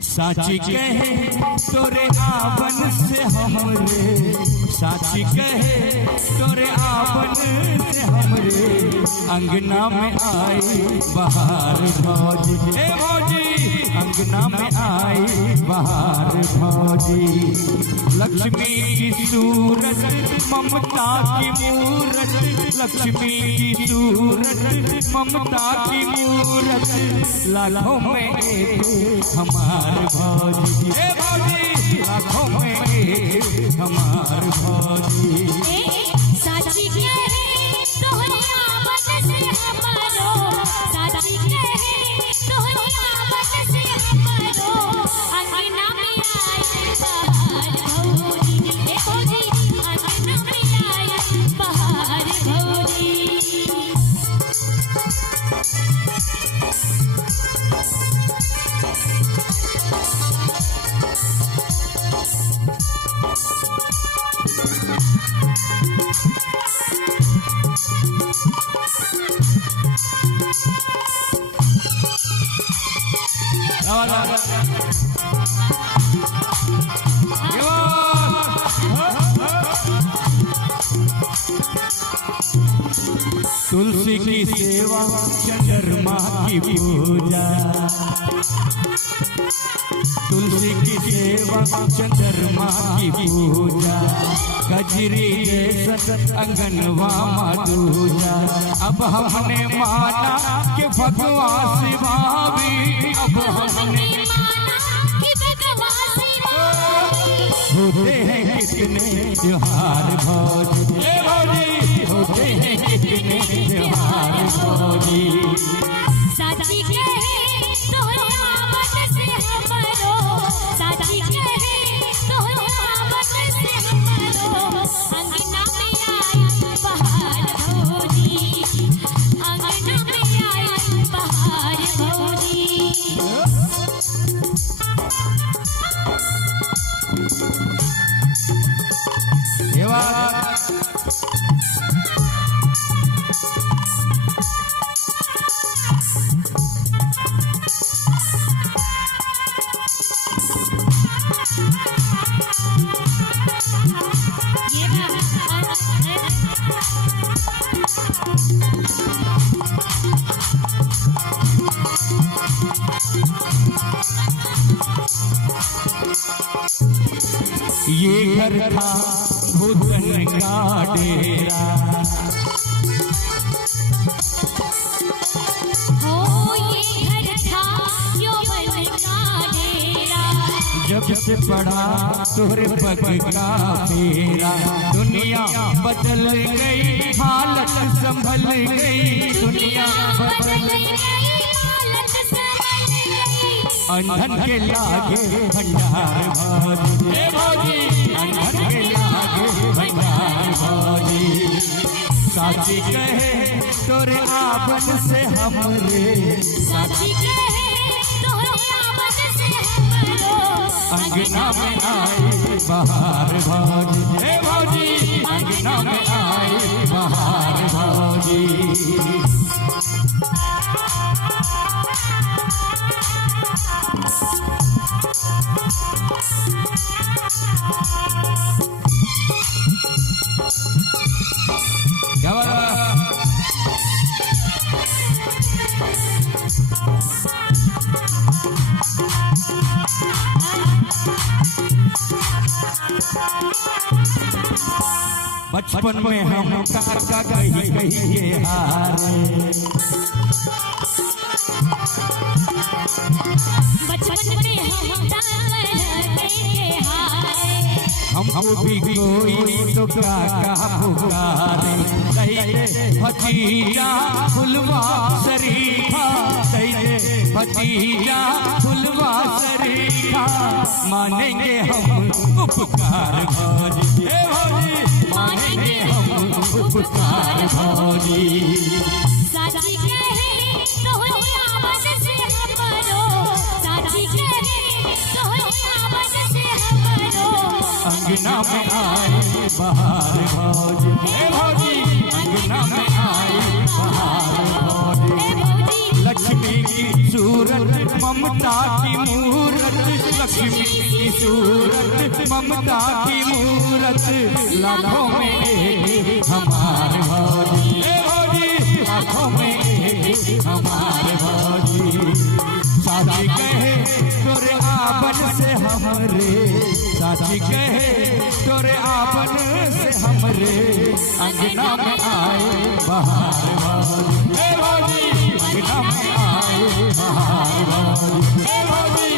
साची कहे तोरे आवन से हमरे, साची कहे तोरे आवन से हमरे, अंगना में आई बहार भौजी, हे भौजी अंगना में आई बहार भौजी। लक्ष्मी की सूरत ममता की मूरत, लक्ष्मी की सूरत ममता की मूरत, लाखों में एक हमार भौजी, हे भौजी लाखों में एक हमार भौजी। साची कहे तोहरे आवन से हमारो, साची कहे तोहरे आवन से हमारो, अंगना में आई बहार भौजी, हे भौजी अंगना में आई बहार भौजी। तुलसी की सेवा चंद्रमा की पूजा, तुलसी की सेवा चंद्रमा की पूजा, गजरी जैसन अंगनवा मातूजा। अब हमने माना कि भगवान शिवावी, अब हमने होते हैं कितने त्योहार भौजी, हे भौजी होते हैं कितने त्योहार भौजी। साची कहे तोहरे आवन से हमारो, साची कहे तोहरे आवन से हमारो, अंगना में आई बहार भौजी, अंगना में आई बहार भौजी। ये घर था बुधन का डेरा, हो ये घर था यौवन का डेरा, जब से पड़ा तोहरे पग का फेरा, दुनिया बदल गई हालत संभल गई, दुनिया बदल गई हालत संभल गई, अंधन के लागे भंडार भौजी, हे भौजी अंधन के लागे भंडार भौजी। साची कहे तोरे आवन से हमरे, साची कहे तोहरे आवन से हमारो, अंगना में आई बहार भौजी, हे भौजी अंगना में आई बहार भौजी। क्या बचपन में हम काका कही कही हारे, बचपन में हम हमको भी कोई तो काका पुकारे, कहते भतीजा फुलवा शरीफा, कहते भतीजा फुलवा शरीफा, मानेंगे हम उपकार भौजी, हे भौजी मानेंगे हम उपकार भौजी। साची कहे तोहरे आवन से हमारो, साची कहे तोहरे आवन से हमारो, अंगना में आए बहार भौजी, हे भौजी अंगना में आए बहार भौजी। लक्ष्मी की सूरत ममता की मूरत, सूरत ममता की मूरत लाखों में एक हमारे भौजी हे भौजी लाखों में एक हमारे भौजी साथी कहे तोरे आपन से हमरे साथी कहे तोरे आपन से हमरे अंगना में आए बहार भौजी हे भौजी अंगना में आए बहार भौजी हे भौजी